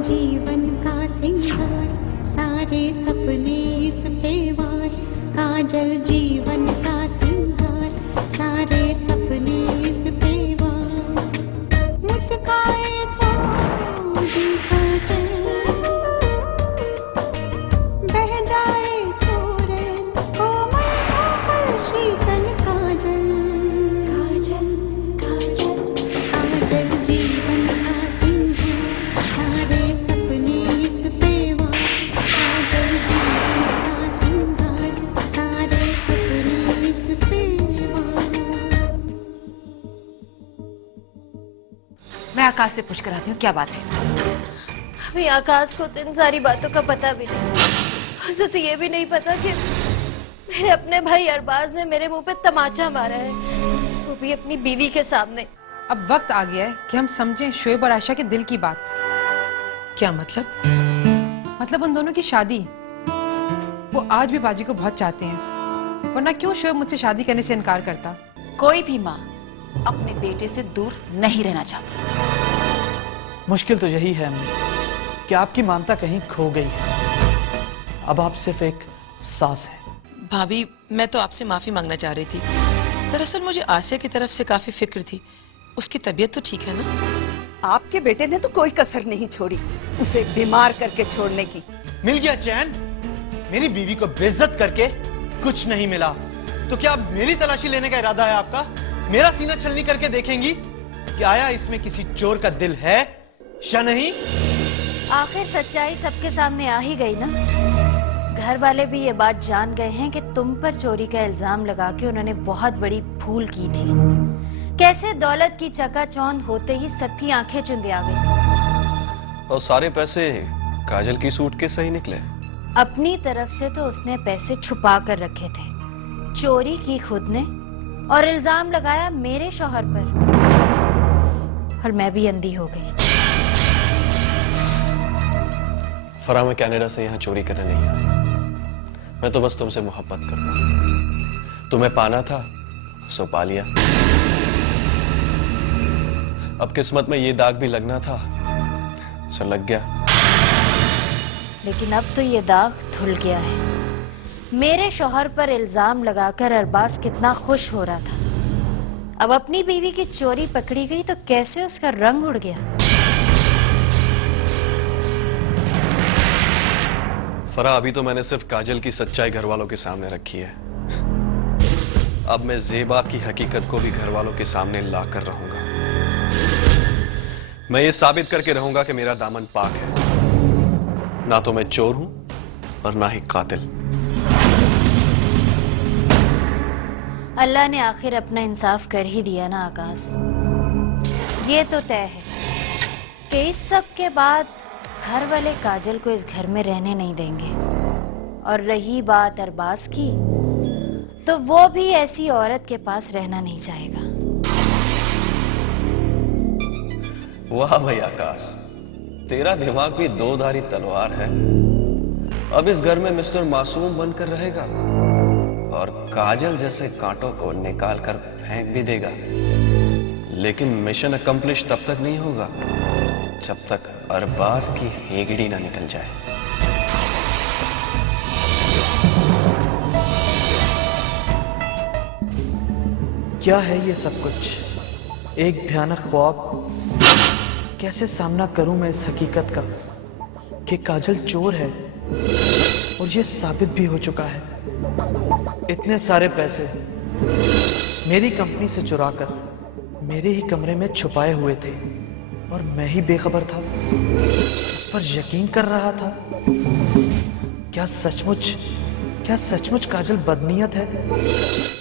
जीवन का सिंगार, सारे सपने इस पे वार। काजल जीवन का सिंगार, सारे सपने इस पे वार। मुस्काए तो दिल काजल, बह जाए तो रैन, कोमल पर शीतल काजल। काजल काजल काजल जीवन का सिंगार, सारे सपने इस पे वार। काजल जीवन का सिंगार, सारे सपने इस पे वार। मैं आकाश से पूछ कर आती हूँ क्या बात है। अभी आकाश को तो इन सारी बातों का पता भी नहीं। उसे तो ये भी नहीं पता कि मेरे अपने भाई अरबाज ने मेरे मुंह पे तमाचा मारा है, वो भी अपनी बीवी के सामने। अब वक्त आ गया है कि हम समझें शोएब और आयशा के दिल की बात। क्या मतलब उन दोनों की शादी। वो आज भी बाजी को बहुत चाहते हैं, वरना क्यों शोएब मुझसे शादी करने से इनकार करता। कोई भी माँ अपने बेटे से दूर नहीं रहना चाहती। मुश्किल तो यही है अम्मी कि आपकी ममता कहीं खो गई है। अब आप सिर्फ एक सास है। भाभी, मैं तो आपसे माफी मांगना चाह रही थी। दरअसल मुझे आसिया की तरफ से काफी फिक्र थी। उसकी तबीयत तो ठीक है ना? आपके बेटे ने तो कोई कसर नहीं छोड़ी उसे बीमार करके छोड़ने की। मिल गया चैन? मेरी बीवी को बेइज्जत करके कुछ नहीं मिला तो क्या अब मेरी तलाशी लेने का इरादा है आपका? मेरा सीना छलनी करके देखेंगी कि आया इसमें किसी चोर का दिल है या नहीं? आखिर सच्चाई सबके सामने आ ही गई ना। घर वाले भी ये बात जान गए हैं कि तुम पर चोरी का इल्जाम लगा के उन्होंने बहुत बड़ी भूल की थी। कैसे दौलत की चकाचौंध होते ही सबकी आंखें चुंधिया गई। और सारे पैसे काजल की सूटकेस से ही निकले। अपनी तरफ से तो उसने पैसे छुपा कर रखे थे, चोरी की खुद ने और इल्जाम लगाया मेरे शौहर पर। और मैं भी अंधी हो गई। फरा, मैं कनाडा से यहाँ चोरी करने नहीं आया। मैं तो बस तुमसे मोहब्बत करता हूँ। तुम्हें पाना था सो पा लिया। अब किस्मत में ये दाग भी लगना था सो लग गया। लेकिन अब तो ये दाग धुल गया है। मेरे शौहर पर इल्जाम लगाकर अरबाज कितना खुश हो रहा था, अब अपनी बीवी की चोरी पकड़ी गई तो कैसे उसका रंग उड़ गया। फरा, अभी तो मैंने सिर्फ काजल की सच्चाई घर वालों के सामने रखी है। अब मैं जेबा की हकीकत को भी घर वालों के सामने ला कर रहूंगा। मैं ये साबित करके रहूंगा कि मेरा दामन पाक है। ना तो मैं चोर हूं और ना ही कातिल। अल्लाह ने आखिर अपना इंसाफ कर ही दिया ना आकाश। ये तो तय है कि इस सब के बाद घर वाले काजल को इस घर में रहने नहीं देंगे। और रही बात अरबाज की, तो वो भी ऐसी औरत के पास रहना नहीं चाहेगा। वाह भाई आकाश, तेरा दिमाग भी दो-धारी तलवार है। अब इस घर में मिस्टर मासूम बनकर रहेगा और काजल जैसे कांटों को निकाल कर फेंक भी देगा। लेकिन मिशन अकम्प्लिश तब तक नहीं होगा जब तक अरबाज की हेगड़ी ना निकल जाए। क्या है ये सब कुछ? एक भयानक ख्वाब? कैसे सामना करूं मैं इस हकीकत का कि काजल चोर है और ये साबित भी हो चुका है। इतने सारे पैसे मेरी कंपनी से चुराकर मेरे ही कमरे में छुपाए हुए थे और मैं ही बेखबर था, उस पर यकीन कर रहा था। क्या सचमुच काजल बदनीयत है?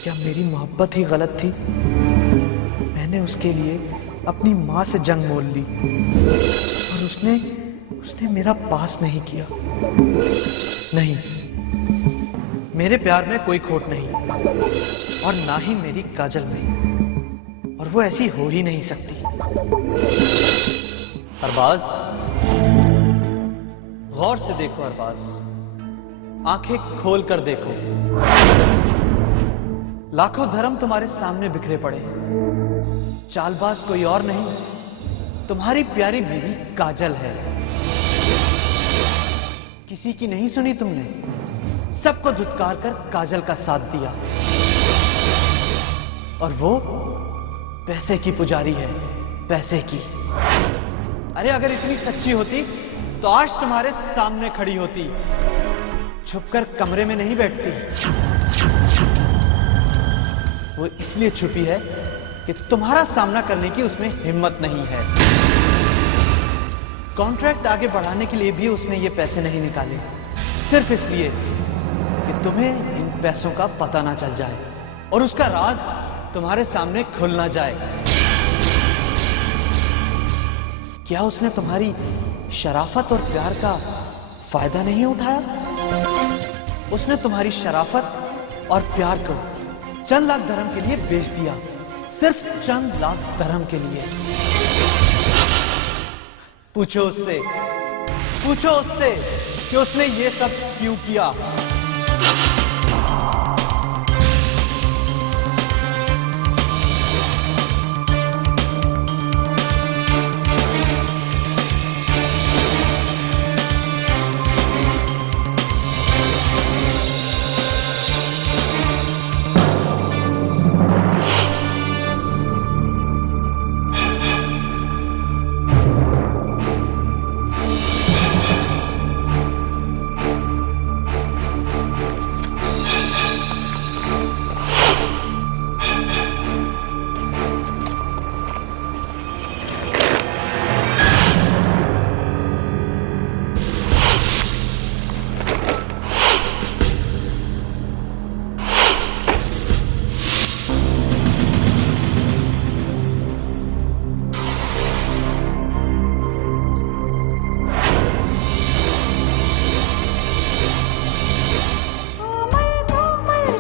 क्या मेरी मोहब्बत ही गलत थी? मैंने उसके लिए अपनी माँ से जंग मोल ली और उसने मेरा पास नहीं किया। नहीं, मेरे प्यार में कोई खोट नहीं और ना ही मेरी काजल में, और वो ऐसी हो ही नहीं सकती। अरबाज, गौर से देखो अरबाज, आंखें खोल कर देखो। लाखों धर्म तुम्हारे सामने बिखरे पड़े, चालबाज कोई और नहीं, तुम्हारी प्यारी बीवी काजल है। किसी की नहीं सुनी तुमने, सबको धुतकार कर काजल का साथ दिया। और वो पैसे की पुजारी है, पैसे की। अरे अगर इतनी सच्ची होती तो आज तुम्हारे सामने खड़ी होती, छुपकर कमरे में नहीं बैठती। वो इसलिए छुपी है कि तुम्हारा सामना करने की उसमें हिम्मत नहीं है। कॉन्ट्रैक्ट आगे बढ़ाने के लिए भी उसने ये पैसे नहीं निकाले, सिर्फ इसलिए कि तुम्हें इन पैसों का पता ना चल जाए और उसका राज तुम्हारे सामने खुल ना जाए। क्या उसने तुम्हारी शराफत और प्यार का फायदा नहीं उठाया? उसने तुम्हारी शराफत और प्यार को चंद लाख धर्म के लिए बेच दिया, सिर्फ चंद लाख धर्म के लिए। पूछो उससे कि उसने ये सब क्यों किया।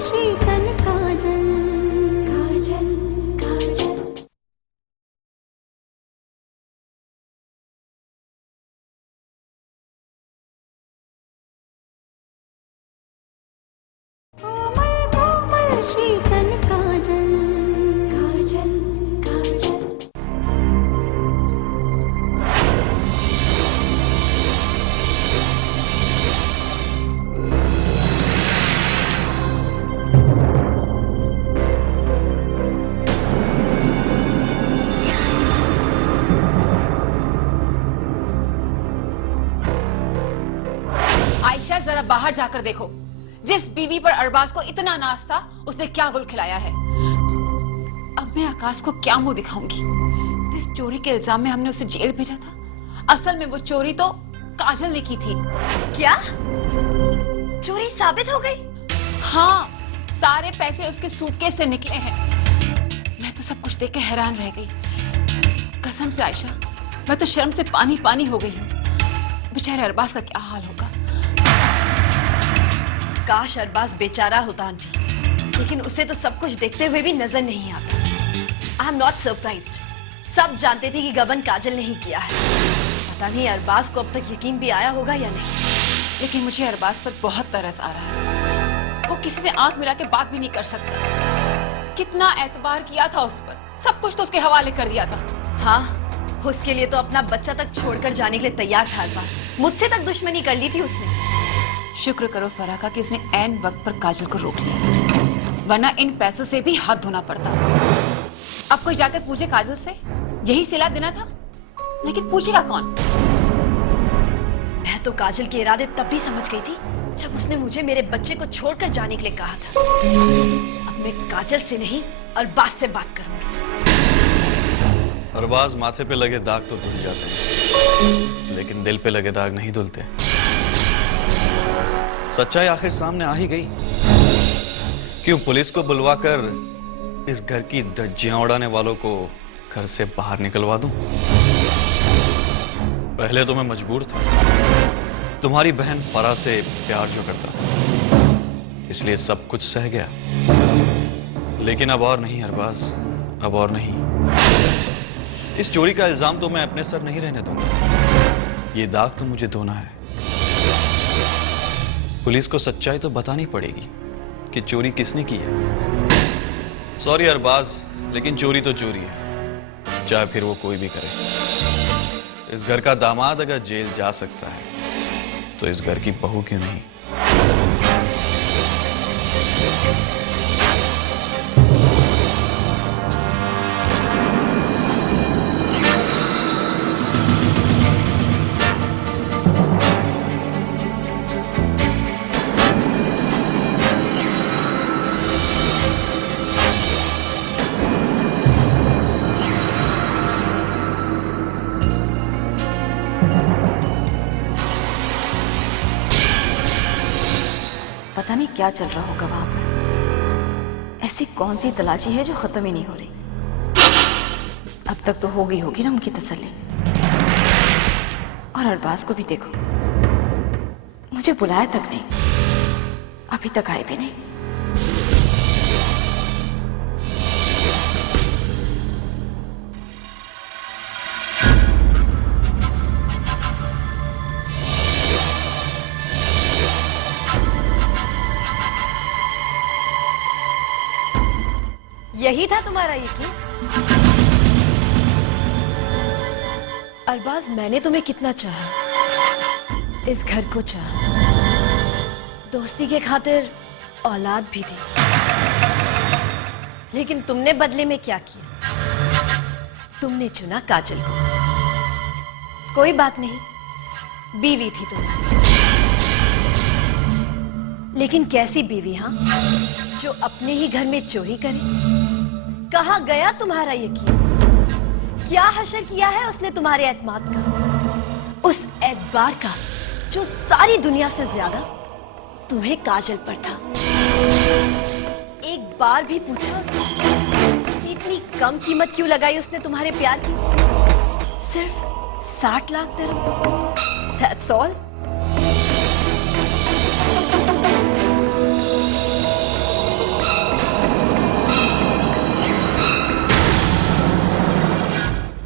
शीतल काजल काजल काजल। कोमल कोमल शीतल काजल काजल काजल। आयशा जरा बाहर जाकर देखो, जिस बीवी पर अरबाज को इतना नाज था उसने क्या गुल खिलाया है। अब मैं आकाश को क्या मुंह दिखाऊंगी? जिस चोरी के इल्जाम में हमने उसे जेल भेजा था, असल में वो चोरी तो काजल ने की थी। क्या चोरी साबित हो गई? हाँ, सारे पैसे उसके सूटकेस से निकले हैं। मैं तो सब कुछ देख के हैरान रह गई। कसम से आयशा, मैं तो शर्म से पानी पानी हो गई हूँ। बेचारे अरबाज का क्या हाल होगा। काश अरबाज बेचारा होता आंटी, लेकिन उसे तो सब कुछ देखते हुए भी नजर नहीं आता। I am not surprised. सब जानते थे कि गबन काजल ने ही किया है। पता नहीं अरबाज को अब तक यकीन भी आया होगा या नहीं। लेकिन मुझे अरबाज पर बहुत तरस आ रहा है। वो किसी से आंख मिला के बात भी नहीं कर सकता। कितना एतबार किया था उस पर, सब कुछ तो उसके हवाले कर दिया था। हाँ, उसके लिए तो अपना बच्चा तक छोड़कर जाने के लिए तैयार था अरबाज। मुझसे तक दुश्मनी कर ली थी उसने। शुक्र करो फराका कि उसने ऐन वक्त पर काजल को रोक लिया, वरना इन पैसों से भी हाथ धोना पड़ता। अब कोई जाकर पूछे काजल से, यही सिला देना था, लेकिन पूछेगा कौन? मैं तो काजल के इरादे तब भी समझ गई थी जब उसने मुझे मेरे बच्चे को छोड़कर जाने के लिए कहा था। अब मैं काजल से नहीं अरबाज से बात करूंगी। अरबाज, माथे पे लगे दाग तो धुल जाते हैं, लेकिन दिल पे लगे दाग नहीं धुलते। सच्चाई आखिर सामने आ ही गई। क्यों पुलिस को बुलवाकर इस घर की धज्जियां उड़ाने वालों को घर से बाहर निकलवा दूं? पहले तो मैं मजबूर था, तुम्हारी बहन फरा से प्यार जो करता था, इसलिए सब कुछ सह गया। लेकिन अब और नहीं अरबाज, अब और नहीं। इस चोरी का इल्जाम तो मैं अपने सर नहीं रहने दूंगा। ये दाग तो मुझे धोना है। पुलिस को सच्चाई तो बतानी पड़ेगी कि चोरी किसने की है। सॉरी अरबाज, लेकिन चोरी तो चोरी है, चाहे फिर वो कोई भी करे। इस घर का दामाद अगर जेल जा सकता है तो इस घर की बहू क्यों नहीं? पता नहीं क्या चल रहा होगा वहां पर। ऐसी कौन सी तलाशी है जो खत्म ही नहीं हो रही। अब तक तो हो गई होगी ना उनकी तसल्ली। और अरबाज को भी देखो, मुझे बुलाया तक नहीं, अभी तक आए भी नहीं। यही था तुम्हारा यकीन? अरबाज, मैंने तुम्हें कितना चाहा, इस घर को चाहा, दोस्ती के खातिर औलाद भी दी, लेकिन तुमने बदले में क्या किया? तुमने चुना काजल को। कोई बात नहीं, बीवी थी तुम्हारी, लेकिन कैसी बीवी? हाँ, जो अपने ही घर में चोरी करे। कहाँ गया तुम्हारा यकीन? क्या हशर किया है उसने तुम्हारे एतमाद का, उस एतबार का जो सारी दुनिया से ज्यादा तुम्हें काजल पर था। एक बार भी पूछा उसने कि इतनी कम कीमत क्यों लगाई उसने तुम्हारे प्यार की? सिर्फ 60 लाख दिरहम, दैट्स ऑल।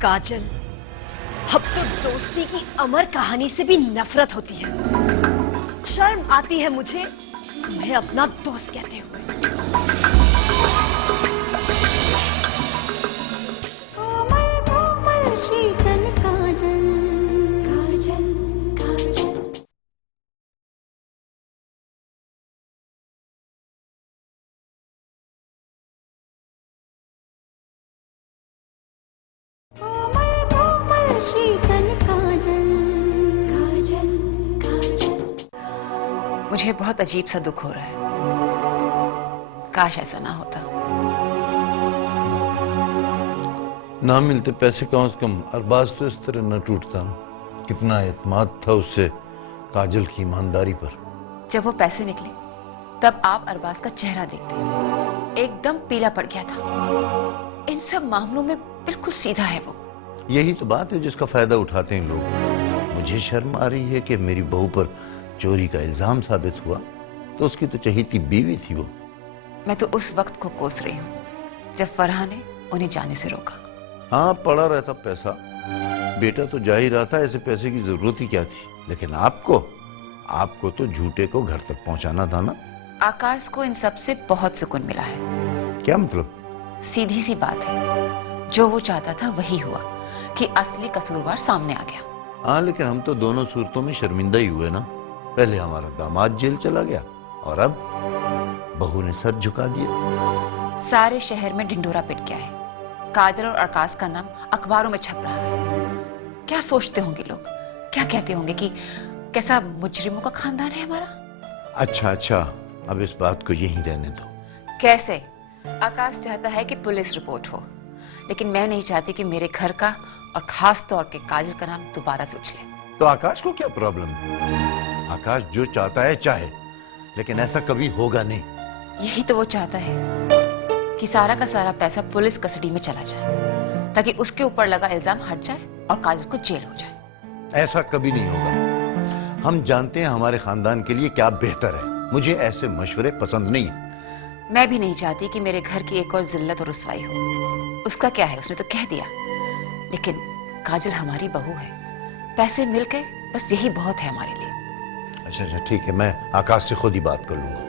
काजल, अब तो दोस्ती की अमर कहानी से भी नफरत होती है। शर्म आती है मुझे तुम्हें अपना दोस्त कहते हुए। कोमल कोमल शीतल काजल काजल काजल। कोमल कोमल शीतल काजल काजल काजल। मुझे बहुत अजीब सा दुख हो रहा है। काश ऐसा ना होता। ना मिलते पैसे कम से कम अरबाज तो इस तरह न टूटता ना। कितना एतमाद था उससे काजल की ईमानदारी पर। जब वो पैसे निकले तब आप अरबाज का चेहरा देखते, एकदम पीला पड़ गया था। इन सब मामलों में बिल्कुल सीधा है वो। यही तो बात है जिसका फायदा उठाते हैं लोग। मुझे शर्म आ रही है कि मेरी बहू पर चोरी का इल्जाम साबित हुआ, तो उसकी तो चहेती बीवी थी वो। मैं तो उस वक्त को कोस रही हूँ जब फरहा ने उन्हें जाने से रोका। हाँ, पड़ा रहता पैसा, बेटा तो जा ही रहा था, ऐसे पैसे की जरूरत ही क्या थी। लेकिन आपको तो झूठे को घर तक पहुंचाना था ना। आकाश को इन सब से बहुत सुकून मिला है। क्या मतलब? सीधी सी बात है, जो वो चाहता था वही हुआ कि असली कसूरवार सामने आ गया। हाँ, लेकिन हम तो दोनों सूरतों में शर्मिंदा ही हुए ना। पहले हमारा दामाद जेल चला गया और अब बहू ने सर झुका दिया। सारे शहर में ढिंडोरा पिट गया है। काजल और आकाश का नाम अखबारों में छप रहा है। क्या सोचते होंगे लोग, क्या कहते होंगे कि कैसा मुजरिमों का खानदान है हमारा। अच्छा, अब इस बात को यहीं रहने दो। कैसे? आकाश चाहता है कि पुलिस रिपोर्ट हो, लेकिन मैं नहीं चाहती कि मेरे घर का और खास तौर के काजल का नाम दोबारा से उछले। तो आकाश को क्या प्रॉब्लम है? आकाश जो चाहता है चाहे, लेकिन ऐसा कभी होगा नहीं। यही तो वो चाहता है कि सारा का सारा पैसा पुलिस कस्टडी में चला जाए, ताकि उसके ऊपर लगा इल्जाम हट जाए और काजल को जेल हो जाए। ऐसा कभी नहीं होगा। हम जानते हैं हमारे खानदान के लिए क्या बेहतर है। मुझे ऐसे मशवरे पसंद नहीं है। मैं भी नहीं चाहती कि मेरे घर की एक और जिल्लत और रुसवाई हो। उसका क्या है, उसने तो कह दिया। लेकिन काजल हमारी बहू है, पैसे मिल गए बस यही बहुत है हमारे लिए। अच्छा, ठीक है, मैं आकाश से खुद ही बात कर लूंगा।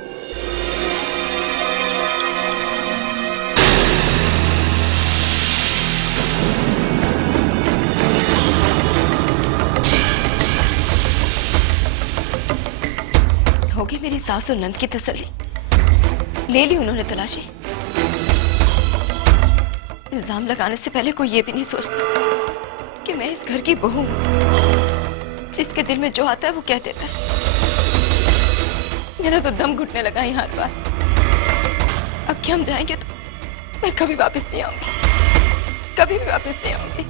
ली मेरी सास और नंद की तसल्ली, ले ली उन्होंने तलाशी। इल्जाम लगाने से पहले कोई ये भी नहीं सोचता कि मैं इस घर की बहू हूं, जिसके दिल में जो आता है वो कह देता है। मेरा तो दम घुटने लगा यहाँ पास। अब कि हम जाएंगे तो मैं कभी वापस नहीं आऊंगी, कभी भी वापस नहीं आऊंगी।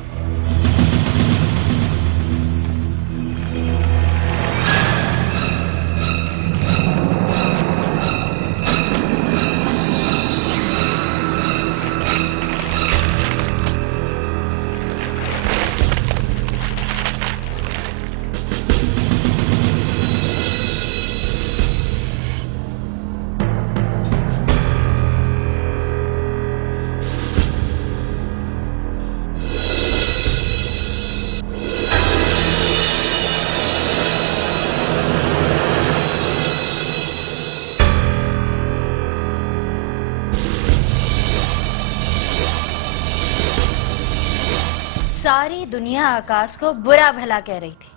सारी दुनिया आकाश को बुरा भला कह रही थी।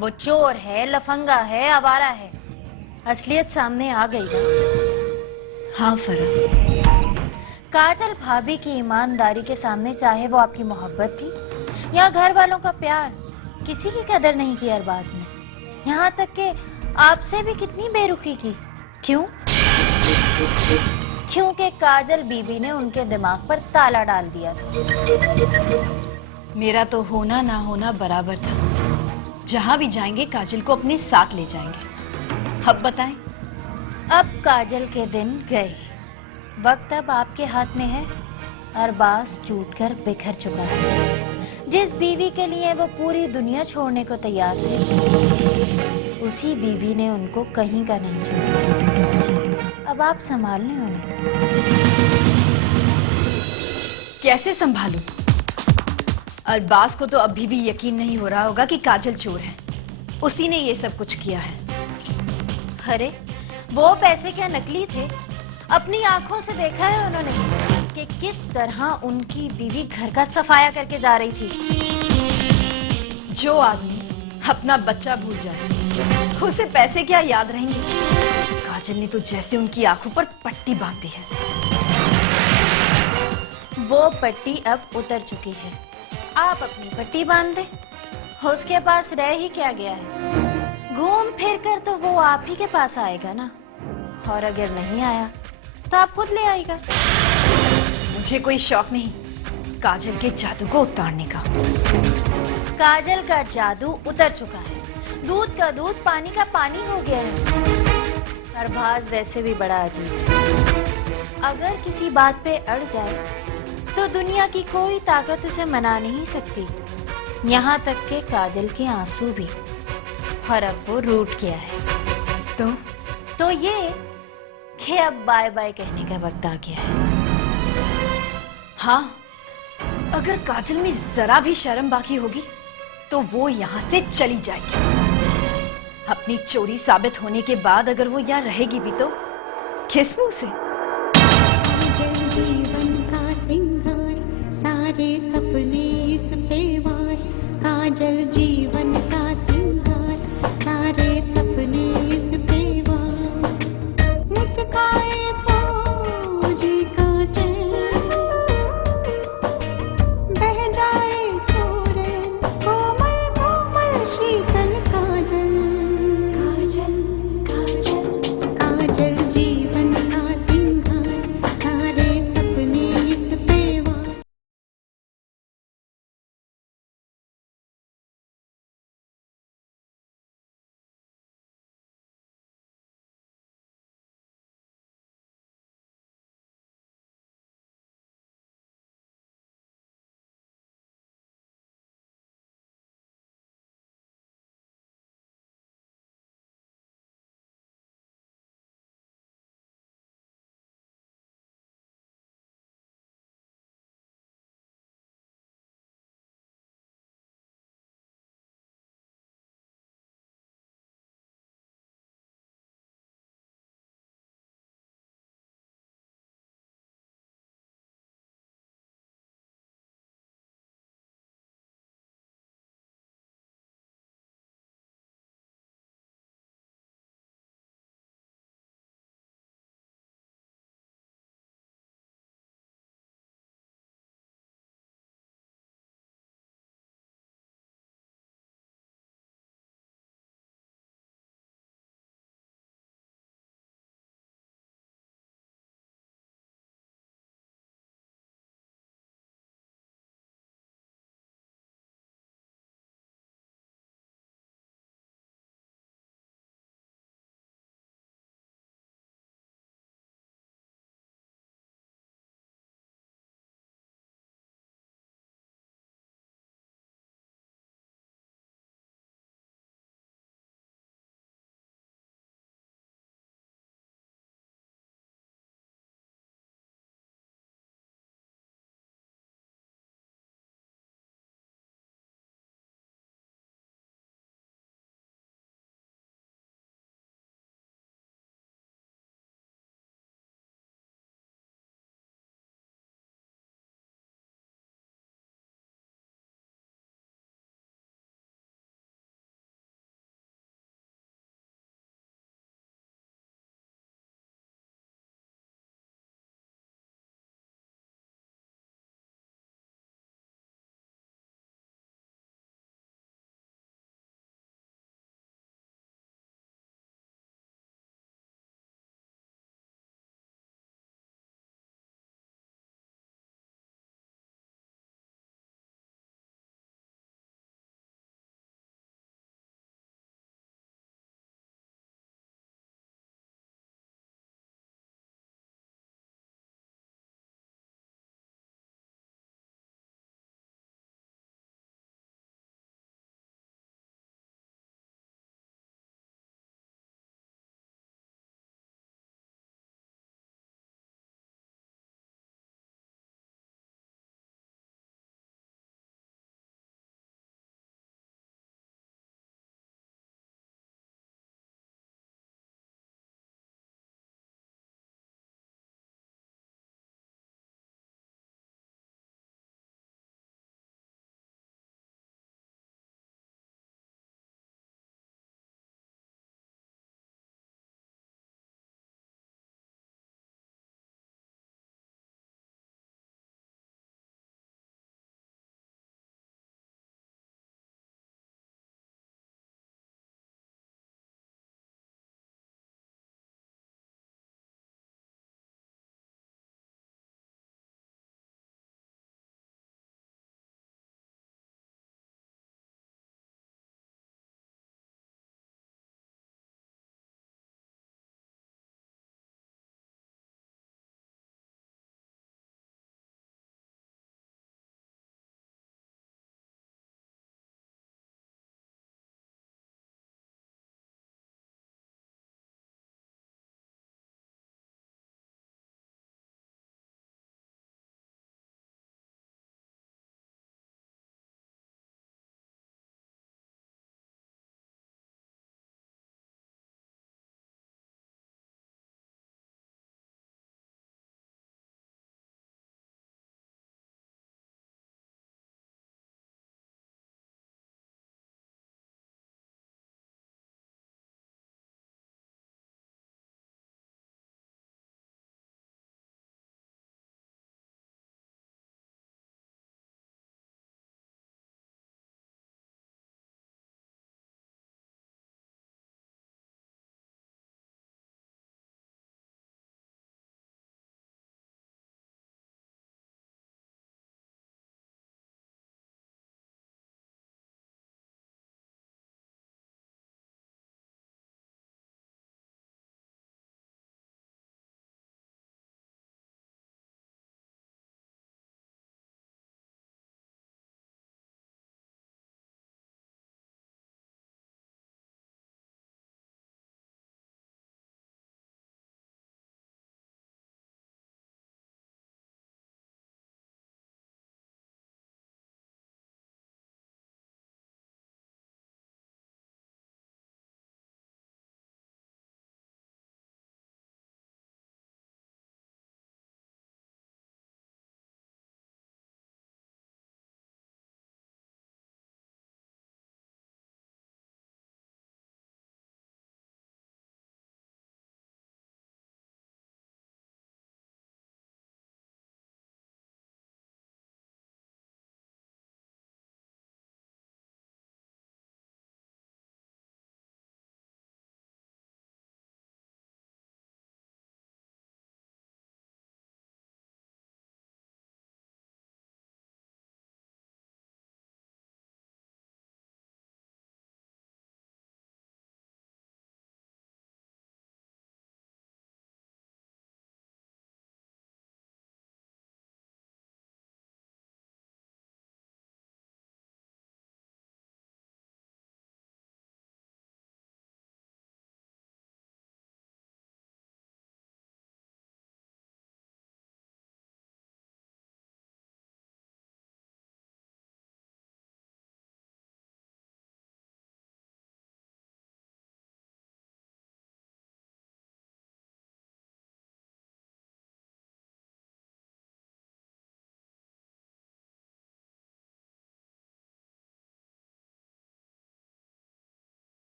वो चोर है, लफंगा है, आवारा है। असलियत सामने आ गई ना। हाँ फरा, काजल भाभी की ईमानदारी के सामने चाहे वो आपकी मोहब्बत थी या घर वालों का प्यार, किसी की कदर नहीं की अरबाज ने। यहाँ तक कि आपसे भी कितनी बेरुखी की। क्यों? क्योंकि काजल बीबी ने उनके दिमाग पर ताला डाल दिया था। मेरा तो होना ना होना बराबर था। जहां भी जाएंगे काजल को अपने साथ ले जाएंगे। अब बताएं। अब काजल के दिन गए, वक्त अब आपके हाथ में है। अरबाज टूटकर बिखर चुका है। जिस बीवी के लिए वो पूरी दुनिया छोड़ने को तैयार थे, उसी बीवी ने उनको कहीं का नहीं छोड़ा। अब आप संभाल लें उन्हें। कैसे संभालूं? अरबाज को तो अभी भी यकीन नहीं हो रहा होगा कि काजल चोर है। उसी ने ये सब कुछ किया है। अरे वो पैसे क्या नकली थे? अपनी आंखों से देखा है उन्होंने कि किस तरह उनकी बीवी घर का सफाया करके जा रही थी। जो आदमी अपना बच्चा भूल जाए, उसे पैसे क्या याद रहेंगे? काजल ने तो जैसे उनकी आंखों पर पट्टी बांध दी है। वो पट्टी अब उतर चुकी है। आप अपनी पट्टी बांध दें। उसके पास रह ही क्या गया है? घूम फिर कर तो वो आप ही के पास आएगा ना। और अगर नहीं आया तो आप खुद ले आएगा। मुझे कोई शौक नहीं काजल के जादू को उतारने का। काजल का जादू उतर चुका है। दूध का दूध, पानी का पानी हो गया है। अरबाज वैसे भी बड़ा अजीब है। अगर किसी बात पे अड़ जाए तो दुनिया की कोई ताकत उसे मना नहीं सकती, यहाँ तक के काजल के आंसू भी। और अब वो रूठ गया है। तो ये कि अब बाय बाय कहने का वक्त आ गया है। हाँ, अगर काजल में जरा भी शर्म बाकी होगी तो वो यहाँ से चली जाएगी। अपनी चोरी साबित होने के बाद अगर वो यहाँ रहेगी भी तो किस मुंह से? जीवन का सिंगार, सारे सपने इस पे वार। काजल जीवन का सिंगार, सारे सपने इस पे वार। मुस्काए तो